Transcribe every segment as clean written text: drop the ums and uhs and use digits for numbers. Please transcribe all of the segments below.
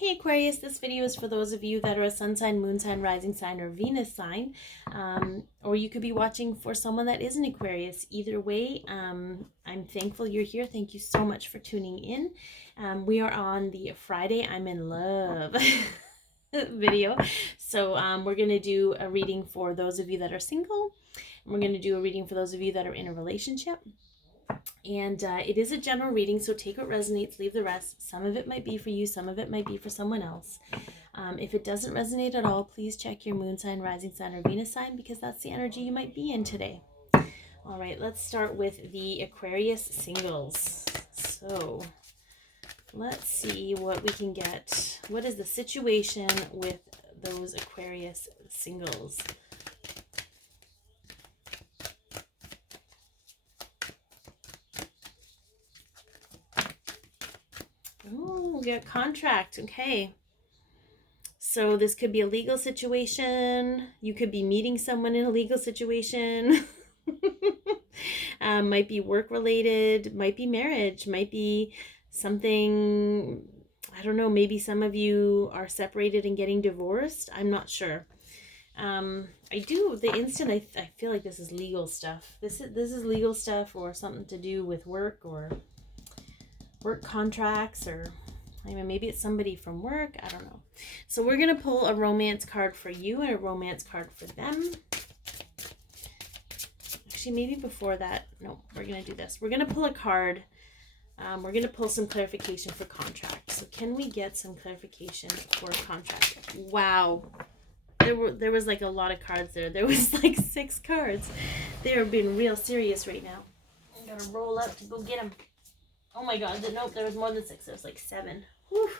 Hey Aquarius, this video is for those of you that are a sun sign, moon sign, rising sign, or Venus sign. Or you could be watching for someone that is an Aquarius. Either way, I'm thankful you're here. Thank you so much for tuning in. We are on the Friday I'm in love video. So we're going to do a reading for those of you that are single. And we're going to do a reading for those of you that are in a relationship. And it is a general reading, so take what resonates, leave the rest. Some of it might be for you, some of it might be for someone else. If it doesn't resonate at all, please check your moon sign, rising sign, or Venus sign, because that's the energy you might be in today. All right, let's start with the Aquarius singles. So let's see what we can get. What is the situation with those Aquarius singles? Oh, we got contract. Okay. So this could be a legal situation. You could be meeting someone in a legal situation. Might be work related, might be marriage, might be something, I don't know, maybe some of you are separated and getting divorced. I'm not sure. I feel like this is legal stuff. This is legal stuff, or something to do with work or work contracts, or I mean, maybe it's somebody from work. I don't know. So we're going to pull a romance card for you and a romance card for them. Actually, maybe before that, no, we're going to do this. We're going to pull a card. We're going to pull some clarification for contract. So can we get some clarification for contract? Wow. There was like a lot of cards there. There was like 6 cards. They're being real serious right now. I got to roll up to go get them. Oh my god, nope, there was more than 6. There was like 7. Whew.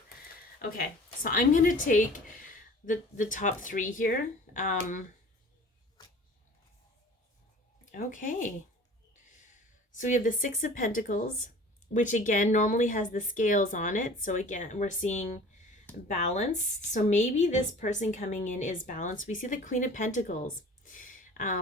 Okay, so I'm going to take the top 3 here. Okay. So we have the 6 of Pentacles, which again normally has the scales on it. So again, we're seeing balanced. So maybe this person coming in is balanced. We see the Queen of Pentacles.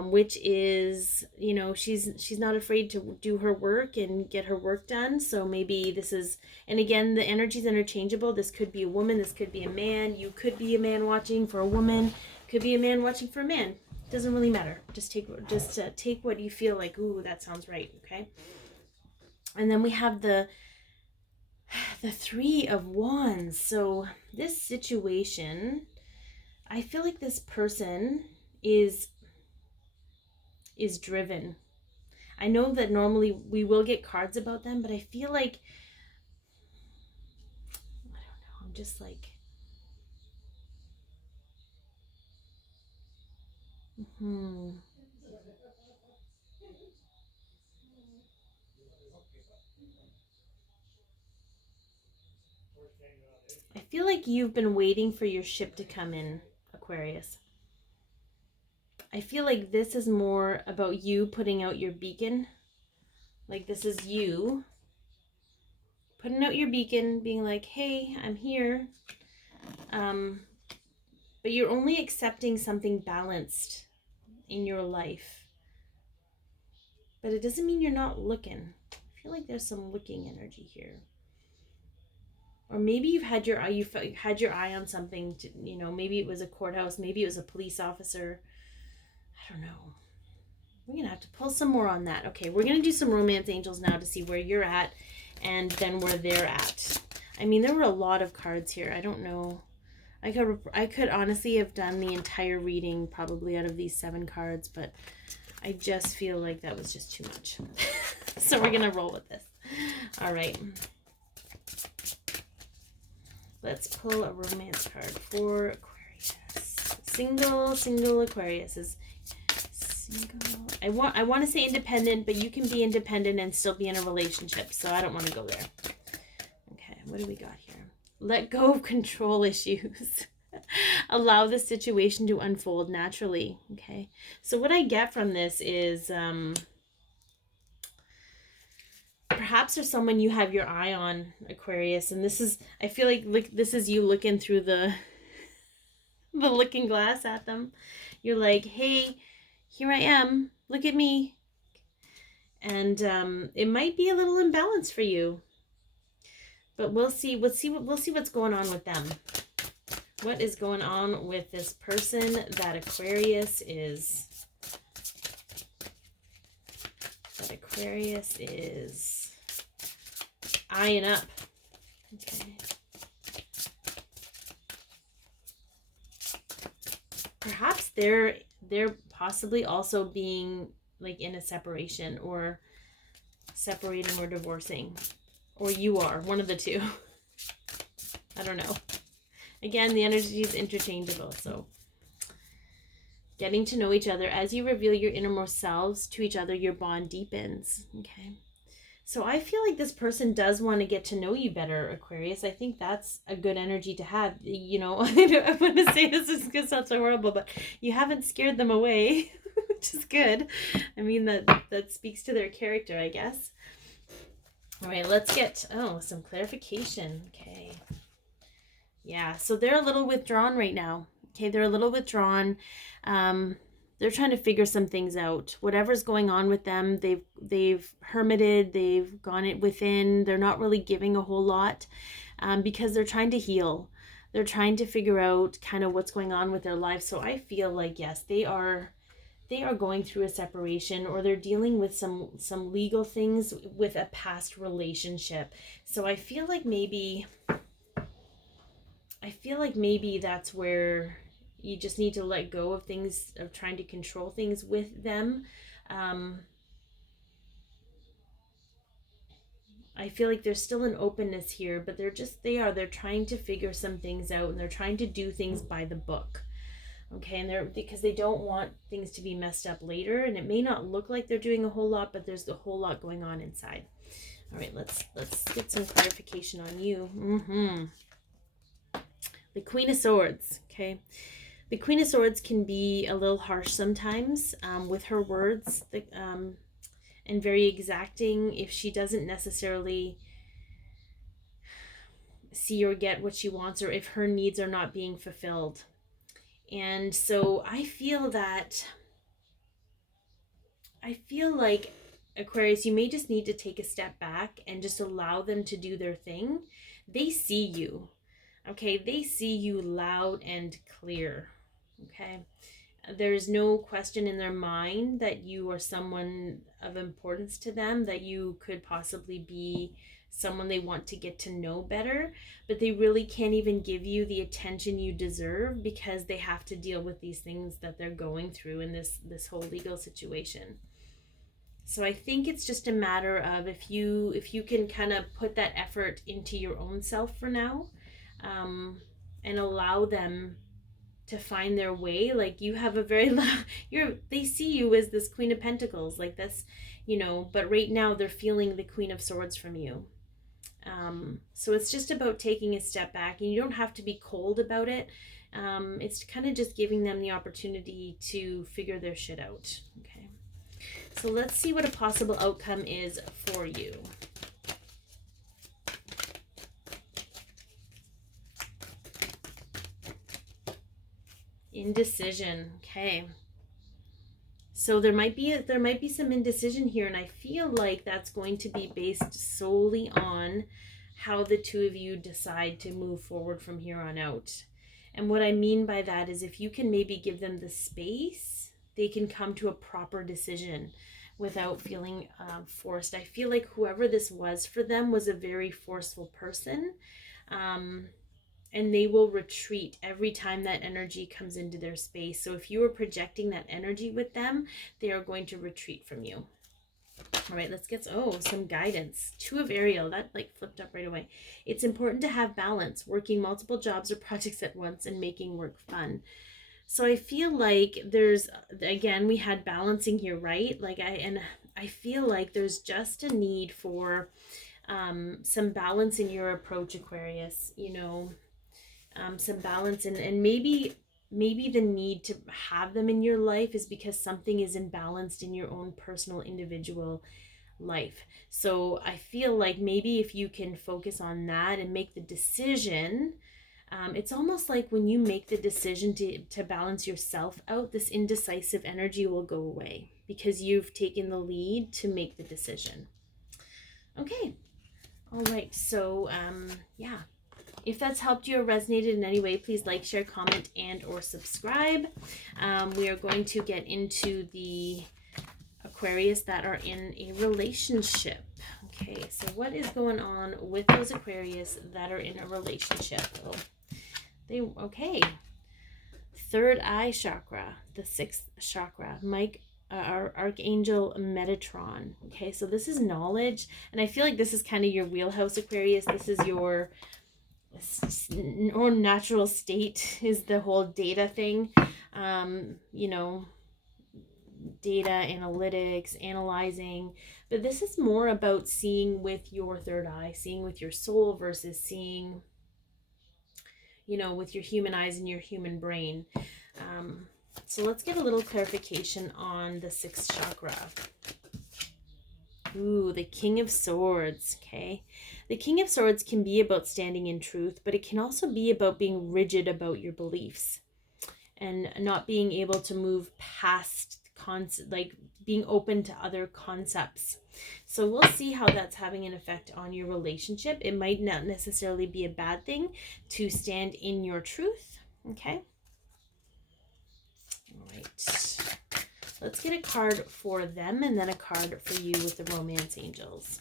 Which is, you know, she's not afraid to do her work and get her work done. So maybe this is, and again, the energy is interchangeable. This could be a woman, this could be a man. You could be a man watching for a woman, could be a man watching for a man. Doesn't really matter. Just take what you feel like. Ooh, that sounds right. Okay. And then we have the 3 of Wands. So this situation, I feel like this person is driven. I know that normally we will get cards about them, but I feel like, I don't know, I'm just like, I feel like you've been waiting for your ship to come in, Aquarius. I feel like this is more about you putting out your beacon. Like this is you putting out your beacon, being like, hey, I'm here. But you're only accepting something balanced in your life. But it doesn't mean you're not looking. I feel like there's some looking energy here. Or maybe you've had your eye on something, you know, maybe it was a courthouse, maybe it was a police officer. I don't know. We're going to have to pull some more on that. Okay, we're going to do some romance angels now to see where you're at and then where they're at. I mean, there were a lot of cards here. I don't know. I could honestly have done the entire reading probably out of these 7 cards, but I just feel like that was just too much. So we're going to roll with this. All right. Let's pull a romance card for Aquarius. Single Aquarius is single. I want to say independent, but you can be independent and still be in a relationship, so I don't want to go there. Okay, what do we got here? Let go of control issues. Allow the situation to unfold naturally. Okay, so what I get from this is perhaps there's someone you have your eye on, Aquarius, and this is, I feel like this is you looking through the looking glass at them. You're like, hey, here I am, look at me. And it might be a little imbalanced for you. But we'll see what's going on with them. What is going on with this person that Aquarius is eyeing up. Okay. Perhaps they're possibly also being like in a separation, or separating or divorcing, or you are one of the two. I don't know. Again, the energy is interchangeable, so getting to know each other. As you reveal your innermost selves to each other, your bond deepens. Okay. So I feel like this person does want to get to know you better, Aquarius. I think that's a good energy to have. You know, I want to say this is going to sound so horrible, but you haven't scared them away, which is good. I mean, that speaks to their character, I guess. All right, let's get, some clarification. Okay. Yeah, so they're a little withdrawn right now. Okay, they're a little withdrawn. They're trying to figure some things out. Whatever's going on with them, they've hermited, they've gone it within. They're not really giving a whole lot, because they're trying to heal. They're trying to figure out kind of what's going on with their life. So I feel like, yes, they are going through a separation, or they're dealing with some legal things with a past relationship. So I feel like maybe that's where you just need to let go of things, of trying to control things with them. I feel like there's still an openness here, but they're trying to figure some things out, and they're trying to do things by the book. Okay, and because they don't want things to be messed up later, and it may not look like they're doing a whole lot, but there's a whole lot going on inside. All right, let's get some clarification on you. The Queen of Swords. Okay, the Queen of Swords can be a little harsh sometimes with her words, and very exacting if she doesn't necessarily see or get what she wants, or if her needs are not being fulfilled. And so I feel like, Aquarius, you may just need to take a step back and just allow them to do their thing. They see you. Okay, they see you loud and clear. Okay, there's no question in their mind that you are someone of importance to them, that you could possibly be someone they want to get to know better, but they really can't even give you the attention you deserve, because they have to deal with these things that they're going through in this whole legal situation. So I think it's just a matter of if you can kind of put that effort into your own self for now, and allow them to find their way. Like, you have a very they see you as this Queen of Pentacles, like this, but right now they're feeling the Queen of Swords from you. So it's just about taking a step back, and you don't have to be cold about it. It's kind of just giving them the opportunity to figure their shit out. Okay, so let's see what a possible outcome is for you. Indecision. Okay, so there might be some indecision here, and I feel like that's going to be based solely on how the two of you decide to move forward from here on out. And what I mean by that is, if you can maybe give them the space, they can come to a proper decision without feeling forced. I feel like whoever this was for them was a very forceful person. And they will retreat every time that energy comes into their space. So if you are projecting that energy with them, they are going to retreat from you. All right, let's get some guidance. Two of Ariel, that like flipped up right away. It's important to have balance, working multiple jobs or projects at once and making work fun. So I feel like there's, again, we had balancing here, right? Like I feel like there's just a need for some balance in your approach, Aquarius, some balance, and maybe the need to have them in your life is because something is imbalanced in your own personal individual life. So I feel like maybe if you can focus on that and make the decision, it's almost like when you make the decision to balance yourself out, this indecisive energy will go away because you've taken the lead to make the decision. Okay. All right, so yeah, if that's helped you or resonated in any way, please like, share, comment, and or subscribe. We are going to get into the Aquarius that are in a relationship. Okay, so what is going on with those Aquarius that are in a relationship? Okay. Third eye chakra, the sixth chakra, our Archangel Metatron. Okay, so this is knowledge, and I feel like this is kind of your wheelhouse, Aquarius. This is your or natural state, is the whole data thing. You know, data analytics, analyzing, but this is more about seeing with your third eye, seeing with your soul versus seeing, you know, with your human eyes and your human brain. So let's get a little clarification on the sixth chakra. Ooh, the King of Swords. Okay, the King of Swords can be about standing in truth, but it can also be about being rigid about your beliefs and not being able to move past like being open to other concepts. So we'll see how that's having an effect on your relationship. It might not necessarily be a bad thing to stand in your truth. Okay. All right. Let's get a card for them and then a card for you with the romance angels.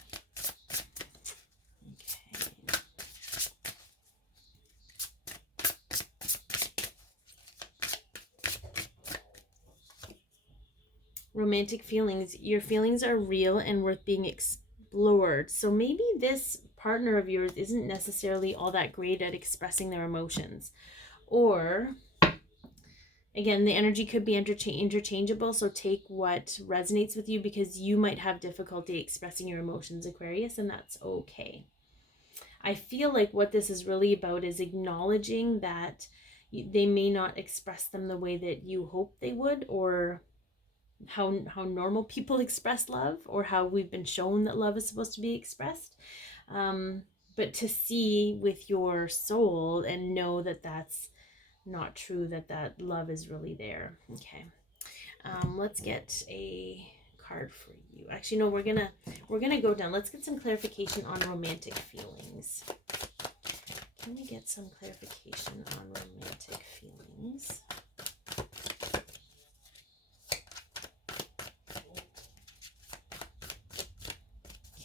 Romantic feelings. Your feelings are real and worth being explored. So maybe this partner of yours isn't necessarily all that great at expressing their emotions. Or, again, the energy could be interchangeable, so take what resonates with you, because you might have difficulty expressing your emotions, Aquarius, and that's okay. I feel like what this is really about is acknowledging that they may not express them the way that you hope they would, or how normal people express love, or how we've been shown that love is supposed to be expressed. But to see with your soul and know that that's not true, that love is really there. Okay. Let's get a card for you. Actually, no, we're gonna go down. Let's get some clarification on romantic feelings. Can we get some clarification on romantic feelings?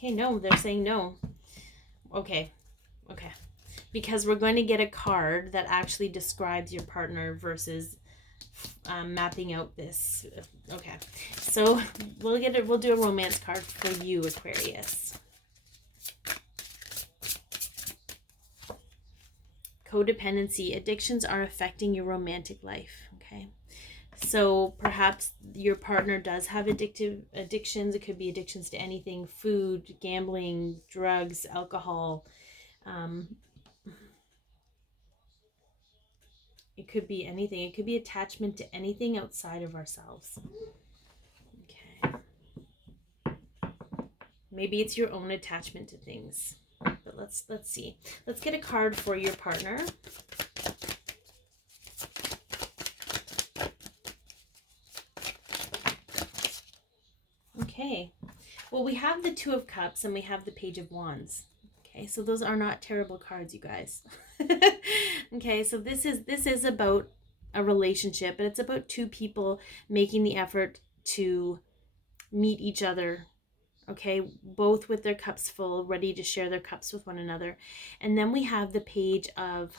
Okay, no, they're saying no. Okay. Because we're going to get a card that actually describes your partner versus mapping out this. Okay, so we'll do a romance card for you, Aquarius. Codependency. Addictions are affecting your romantic life. Okay. So perhaps your partner does have addictions. It could be addictions to anything: food, gambling, drugs, alcohol. It could be anything. It could be attachment to anything outside of ourselves. Okay. Maybe it's your own attachment to things. But let's see. Let's get a card for your partner. Okay. Well, we have the Two of Cups and we have the Page of Wands. Okay, so those are not terrible cards, you guys. Okay, so this is about a relationship, and it's about two people making the effort to meet each other. Okay, both with their cups full, ready to share their cups with one another. And then we have the Page of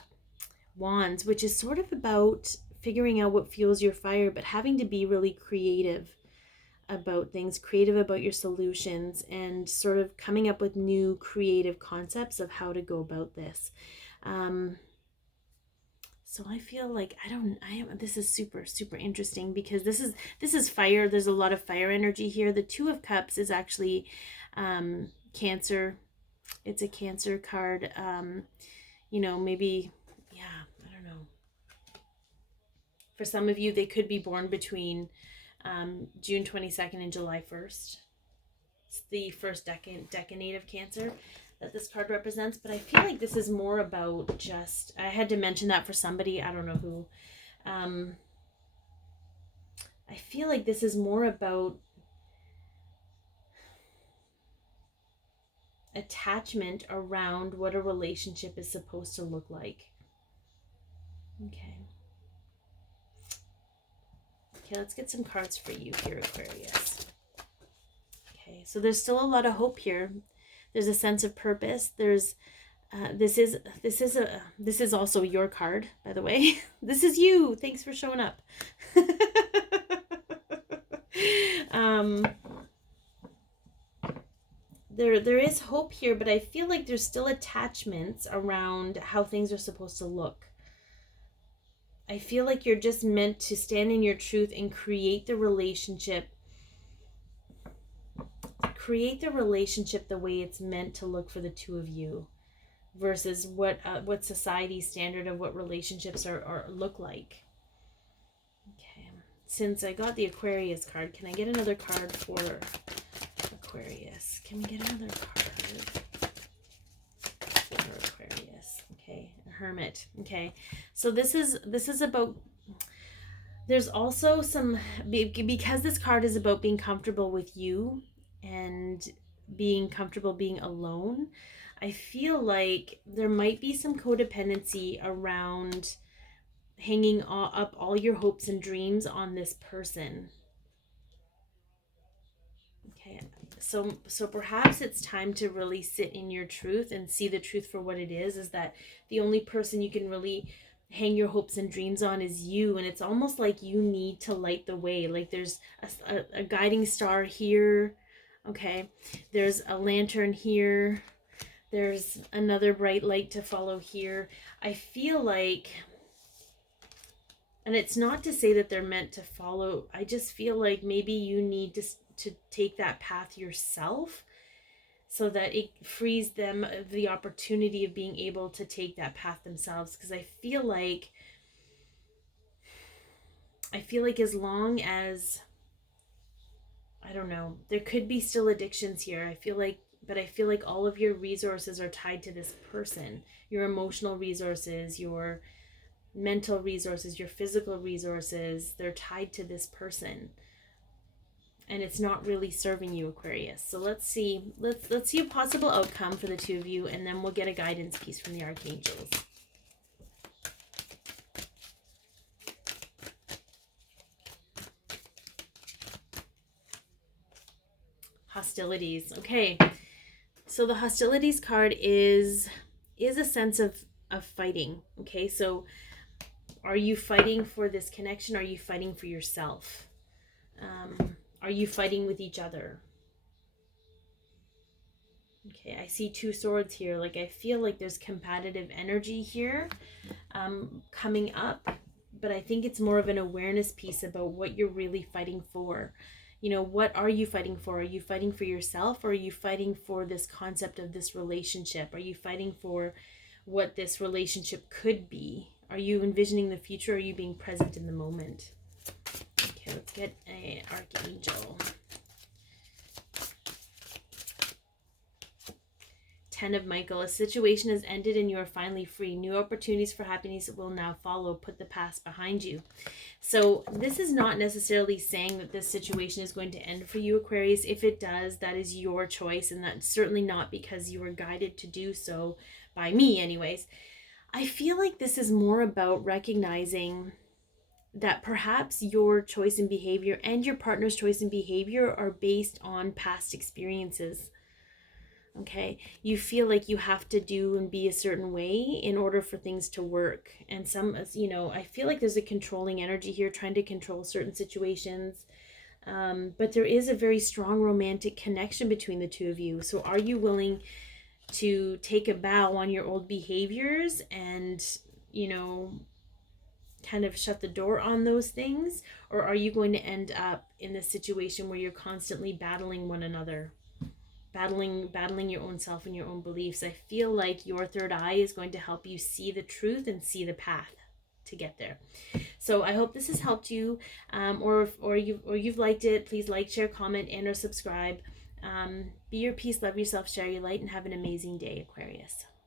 Wands, which is sort of about figuring out what fuels your fire, but having to be really creative about things, creative about your solutions, and sort of coming up with new creative concepts of how to go about this. So I feel like this is super, super interesting, because this is fire. There's a lot of fire energy here. The Two of Cups is actually Cancer. It's a Cancer card. You know, maybe, yeah, I don't know. For some of you, they could be born between June 22nd and July 1st. It's the first decade of Cancer that this card represents, but I feel like this is more about just, I had to mention that for somebody, I don't know who. I feel like this is more about attachment around what a relationship is supposed to look like. Okay. Okay, let's get some cards for you here, Aquarius. Okay, so there's still a lot of hope here. There's a sense of purpose. There's this is also your card, by the way. This is you. Thanks for showing up. There is hope here, but I feel like there's still attachments around how things are supposed to look. I feel like you're just meant to stand in your truth and create the relationship the way it's meant to look for the two of you, versus what society's standard of what relationships are look like. Okay, since I got the Aquarius card, can I get another card for Aquarius? Can we get another card for Aquarius? Okay, Hermit. Okay, so this is about, there's also some, because this card is about being comfortable with you and being comfortable being alone, I feel like there might be some codependency around hanging up all your hopes and dreams on this person. Okay, so perhaps it's time to really sit in your truth and see the truth for what it is that the only person you can really hang your hopes and dreams on is you, and it's almost like you need to light the way. Like there's a guiding star here, okay, there's a lantern here, there's another bright light to follow here. I feel like, and it's not to say that they're meant to follow, I just feel like maybe you need to take that path yourself, so that it frees them the opportunity of being able to take that path themselves. Because I feel like as long as, I don't know, there could be still addictions here. I feel like all of your resources are tied to this person. Your emotional resources, your mental resources, your physical resources, they're tied to this person. And it's not really serving you, Aquarius. So let's see a possible outcome for the two of you, and then we'll get a guidance piece from the archangels. Hostilities. Okay. So the hostilities card is a sense of fighting. Okay, so are you fighting for this connection? Are you fighting for yourself? Are you fighting with each other? Okay, I see two swords here. Like, I feel like there's competitive energy here coming up, but I think it's more of an awareness piece about what you're really fighting for. You know, what are you fighting for? Are you fighting for yourself, or are you fighting for this concept of this relationship? Are you fighting for what this relationship could be? Are you envisioning the future? Or are you being present in the moment? Okay, let's get an archangel. 10 of Michael. A situation has ended and you are finally free. New opportunities for happiness will now follow. Put the past behind you. So this is not necessarily saying that this situation is going to end for you, Aquarius. If it does, that is your choice, and that's certainly not because you were guided to do so by me anyways. I feel like this is more about recognizing that perhaps your choice in behavior and your partner's choice in behavior are based on past experiences. Okay, you feel like you have to do and be a certain way in order for things to work. And I feel like there's a controlling energy here, trying to control certain situations. But there is a very strong romantic connection between the two of you. So are you willing to take a bow on your old behaviors and, kind of shut the door on those things? Or are you going to end up in this situation where you're constantly battling one another? Battling your own self and your own beliefs. I feel like your third eye is going to help you see the truth and see the path to get there. So I hope this has helped you, or you've liked it. Please like, share, comment, and or subscribe. Be your peace, love yourself, share your light, and have an amazing day, Aquarius.